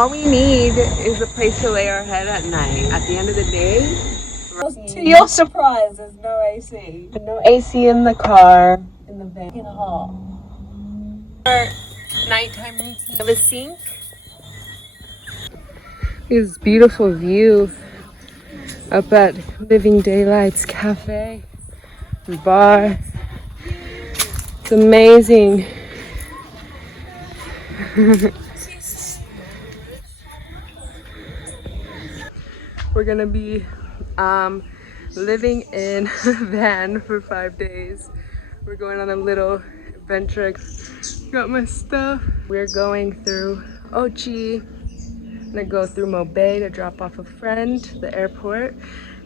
All we need is a place to lay our head at night. At the end of the day, to your surprise, there's no AC. no AC in the car. In the van. In the hall. Our nighttime routine of a sink. This beautiful view up at Living Daylights Cafe and Bar. It's amazing. We're gonna be living in a van for 5 days. We're going on a little adventure. Got my stuff. We're going through Ochos. I'm gonna go through Montego Bay to drop off a friend to the airport.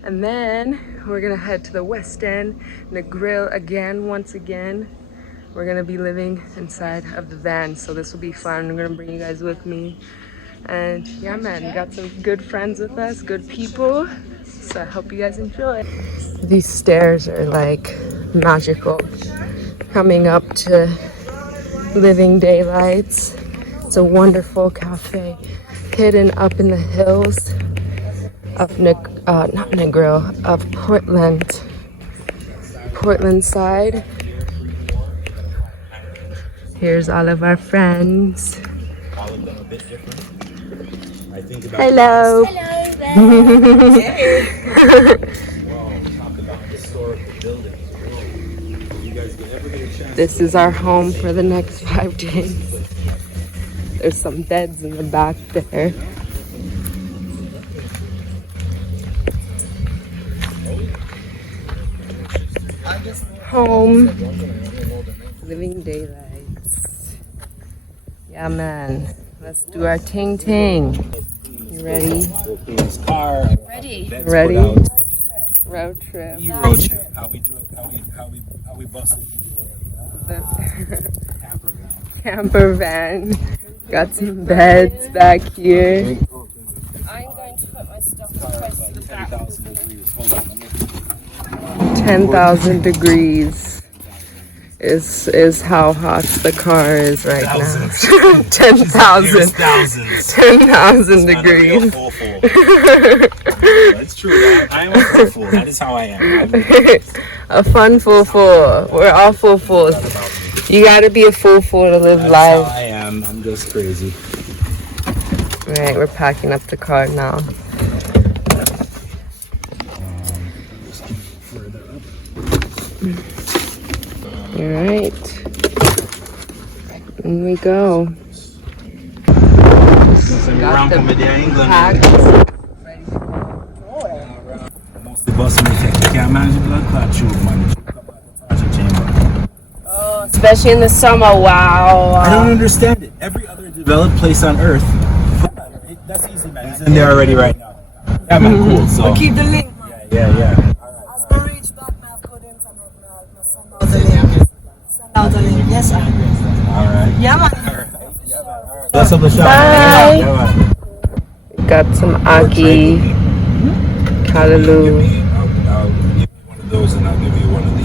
And then we're gonna head to the West End, Negril again, once again. We're gonna be living inside of the van, so this will be fun. I'm gonna bring you guys with me. And yeah, man, we got some good friends with us, good people. So I hope you guys enjoy. These stairs are like magical. Coming up to Living Daylights. It's a wonderful cafe hidden up in the hills of not Negril, of Portland side. Here's all of our friends. All of them a bit different. I think about Hello. Hello there. talk about historical buildings. You guys ever get a chance? This is our home for the next 5 days. There's some beds in the back there. Home. Living Daylights. Yeah, man. Let's do our ting ting. You ready? Ready. Ready? Road trip. Road trip. How we do it? How we bust it? Camper van. Got some beds back here. I'm going to put my stuff close to the back. 10,000 degrees is how hot the car is right now. 10,000. 10,000 degrees. That's true. I am a full. That is how I am. A fun full. We're all full. You gotta be a full to live life. I am. I'm just crazy. Right, we're packing up the car now. Alright. In we go. Got the packs. Mostly busting effect. You can't manage the blood clot tube, man. Especially in the summer, wow. I don't understand it. Every other developed place on earth, that's easy, man. He's in there already right now. Yeah, man, cool. So We'll keep the link. yeah. As I reach back, I'll put internet now. Send out the link. Send out the link. Yes, sir. All right. Yeah, man. Bless up the shop. Bye. Yeah, man. Got some aki, callaloo. I'll give you one of those and I'll give you one of these.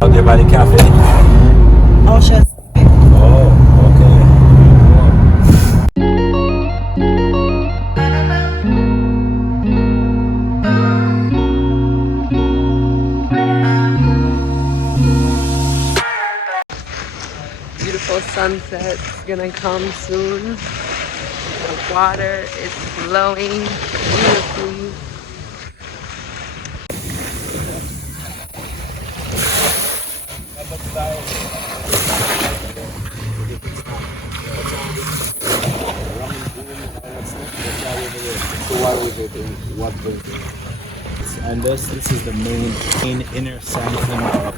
Out there by the cafe. Ochos. Oh, okay. Beautiful sunset's gonna come soon. The water is flowing beautifully. And this is the main intersection of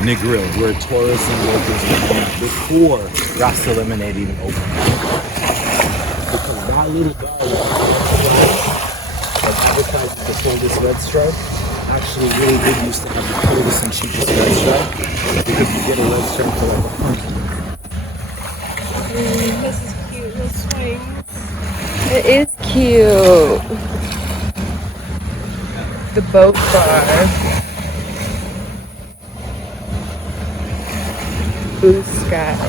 Negril, where tourists and locals are going before Rasta Lemonade even opened. Because that little guy that advertises the coldest red stripe actually really did used to have the coldest and cheapest red stripe, because you get a red stripe for like $100. This is cute. Little swings. It is cute. The boat bar. Blue skies.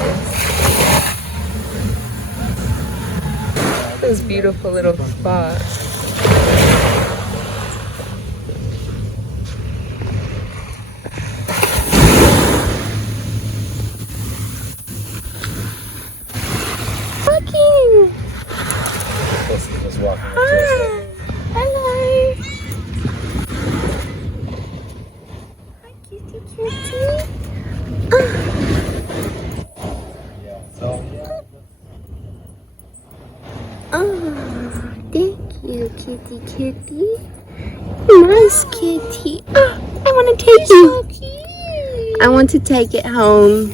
this beautiful little spot. Walking. Just walking up to us. Hello. Hi, cutie, cutie. Yeah. So yeah. Oh, thank you, kitty, kitty. Nice kitty. Oh, I want to take you. So cute. I want to take it home.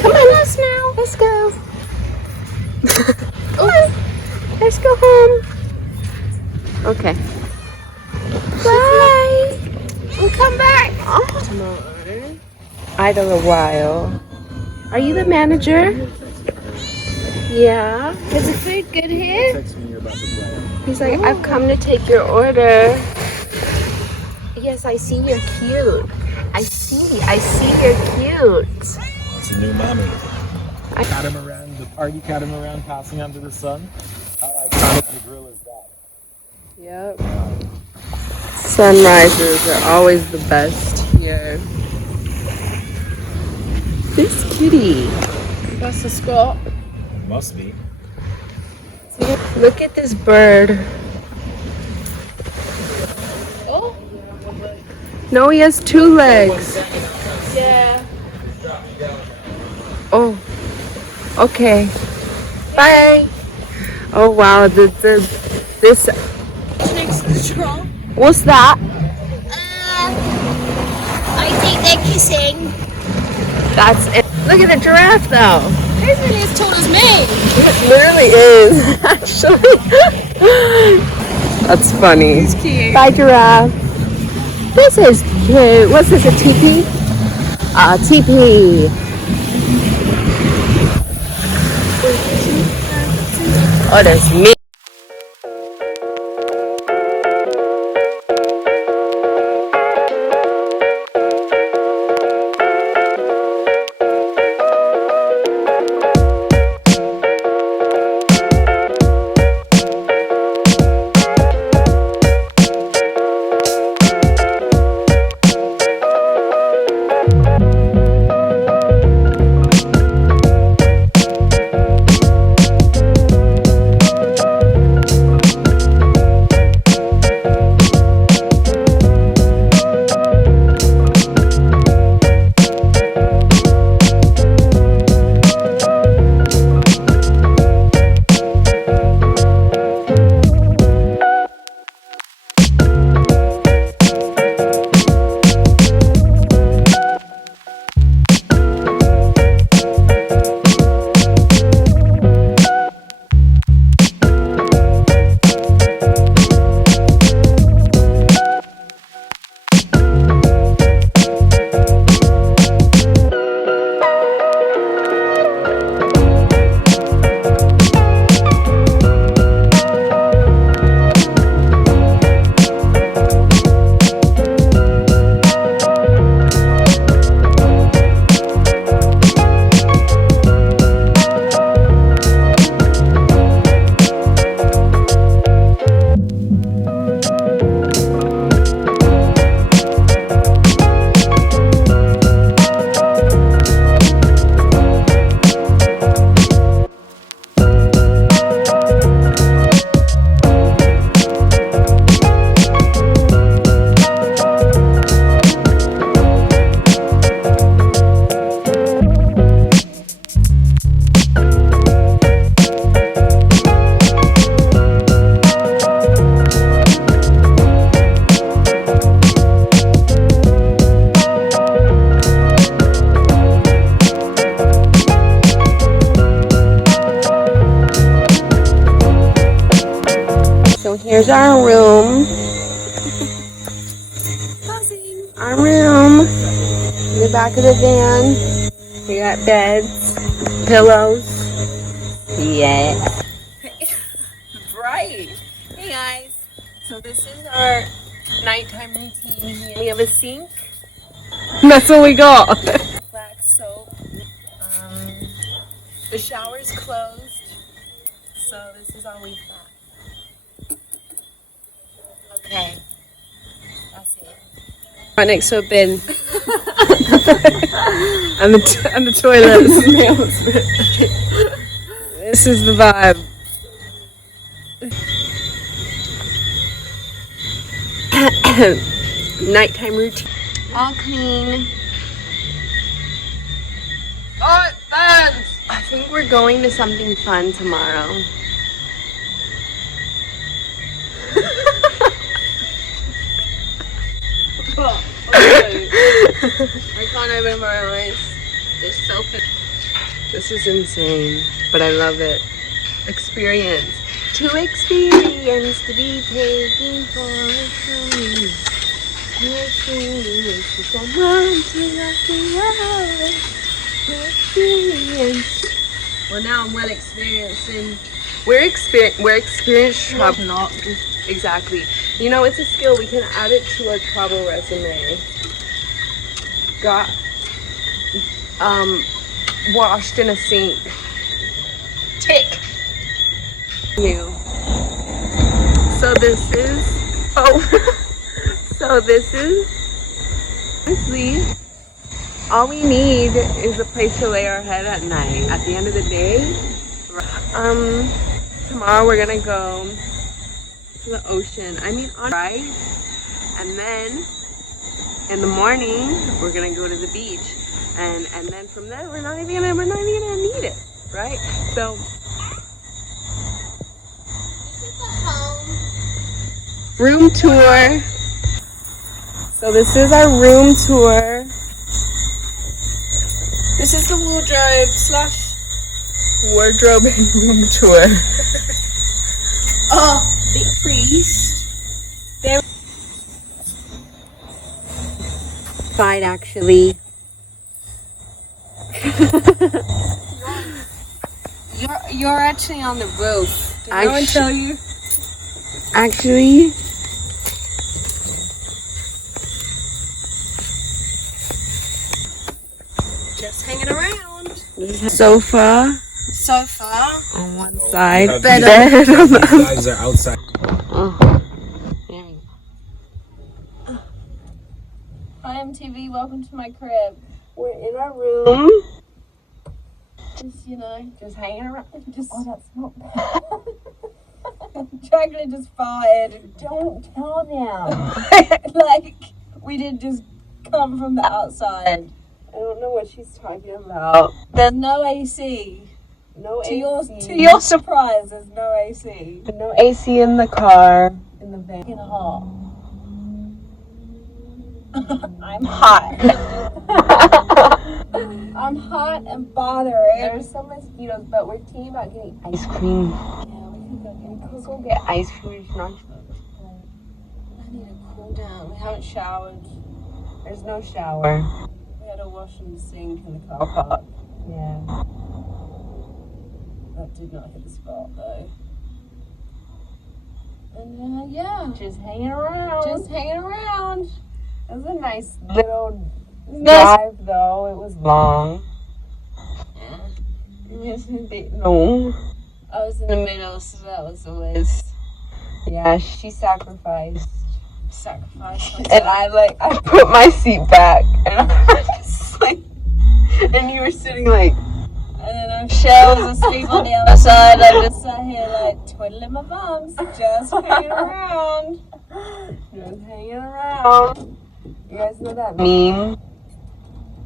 Come on, us now. Let's go. Come on. Let's go home. Okay. Bye. We'll come back. Oh. Idle a while. Are you the manager? Yeah. Is the food good here? Text me about the plan. He's like, I've come to take your order. Yes, I see you're cute. I see you're cute. It's a new mommy. Catamaran, the party catamaran passing under the sun. How iconic the grill is that? Yep. Sunrises are always the best here. This kitty. That's a Scott. Must be. Look at this bird. Oh, No, he has 2 legs. yeah. Oh. Okay. Bye. Oh wow, this Next to the troll. what's that? I think they're kissing. That's it. Look at the giraffe though. His is as tall as me. It literally is, actually. That's funny. It's cute. Bye, giraffe. This is cute. What's this, a teepee? A teepee. Oh, there's me. Here's our room. Our room. In the back of the van. We got beds, pillows. Yeah. Bright. Hey guys. So this is our nighttime routine. We have a sink. That's what we got. Black soap. The shower's closed. So this is our week back. Okay. That's it. Right next to a bin. and the toilets. This is the vibe. Nighttime routine. All clean. Oh, it burns! I think we're going to something fun tomorrow. I can't open my eyes. They're so big. This is insane, but I love it. Experience. To experience, to be taken for a cruise. To experience, to someone to rock and roll. To experience. Well, now I'm well experienced in. We're experienced travel. Not exactly. You know, it's a skill. We can add it to our travel resume. Got washed in a sink. Tick. You. So this is so this is honestly all we need is a place to lay our head at night. At the end of the day, tomorrow we're gonna go to the ocean. I mean on right, and then in the morning we're gonna go to the beach, and then from there we're not even gonna need it, right? So room tour. So this is our room tour. This is the wardrobe and room tour. Oh, the priest. There. Fine, actually. You're actually on the roof. Did no one tell you? Actually, Just hanging around. sofa Sofa. on one side, Bed on the These guys are outside. Hi MTV, welcome to my crib. We're in our room. Just, Just hanging around. just Oh, that's not bad. Dragon just farted. Don't tell them. Like, we didn't just come from the outside. I don't know what she's talking about. There's no AC. No To AC. your surprise, there's no AC. No AC in the car. In the van. Fucking hot. I'm hot. I'm hot and bothering. There's some mosquitoes, but we're thinking about getting ice cream. Yeah, we could go get Let's go get ice cream. It's not. I need to cool down. We haven't showered. There's no shower. We had to wash in the sink in the car park. Yeah. That did not hit the spot though. And yeah, Just hanging around. just hanging around. It was a nice little drive, though. It was long. It was a bit long. I was in the middle, so that was always Yeah, she sacrificed. sacrifice. And I put my seat back. And I was just like, and you were sitting like, And then I'm shells asleep on the other side. I just sat here like twiddling my thumbs, just hanging around. just hanging around. You guys know that meme?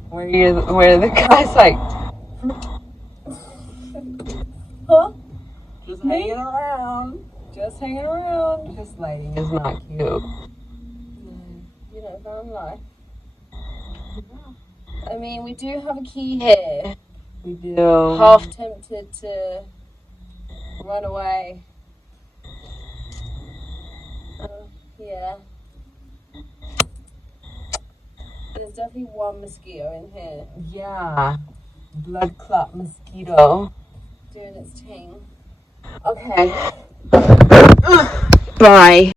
Where the guy's like, Huh? just Me? hanging around. Just hanging around. This lighting is not cute. No, you know, found life. I mean, we do have a key here. We do. Half tempted to run away. Yeah. There's definitely one mosquito in here Yeah. Blood clot mosquito. doing its thing. Okay. Bye.